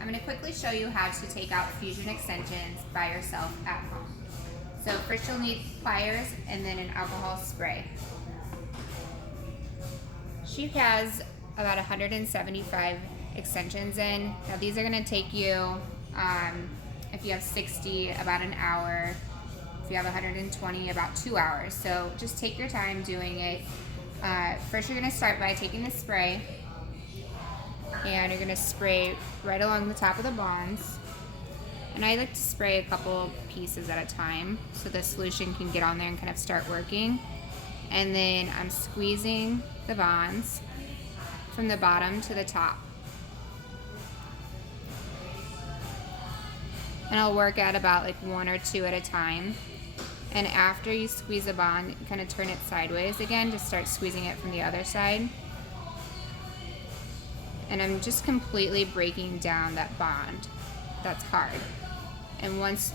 I'm going to quickly show you how to take out fusion extensions by yourself at home. So first you'll need pliers and then an alcohol spray. She has about 175 extensions in. Now these are going to take you, if you have 60, about an hour. If you have 120, about 2 hours. So just take your time doing it. First you're going to start by taking the spray, and you're going to spray right along the top of the bonds. And I like to spray a couple pieces at a time so the solution can get on there and kind of start working. And then I'm squeezing the bonds from the bottom to the top. And I'll work at about like 1 or 2 at a time. And after you squeeze a bond, kind of turn it sideways again to start squeezing it from the other side. And I'm just completely breaking down that bond that's hard. And once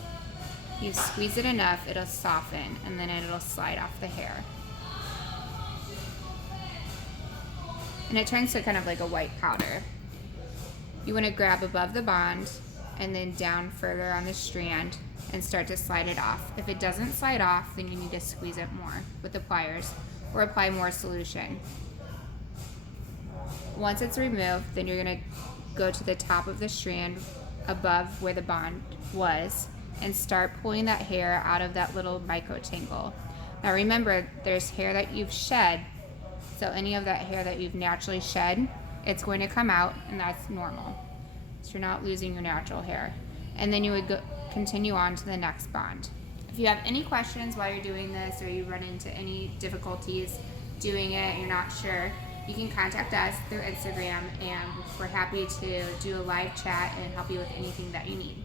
you squeeze it enough, it'll soften and then it'll slide off the hair. And it turns to kind of like a white powder. You want to grab above the bond and then down further on the strand and start to slide it off. If it doesn't slide off, then you need to squeeze it more with the pliers or apply more solution. Once it's removed, then you're going to go to the top of the strand above where the bond was and start pulling that hair out of that little micro tangle. Now remember, there's hair that you've shed, so any of that hair that you've naturally shed, it's going to come out, and that's normal. So you're not losing your natural hair. And then you would continue on to the next bond. If you have any questions while you're doing this, or you run into any difficulties doing it and you're not sure, you can contact us through Instagram, and we're happy to do a live chat and help you with anything that you need.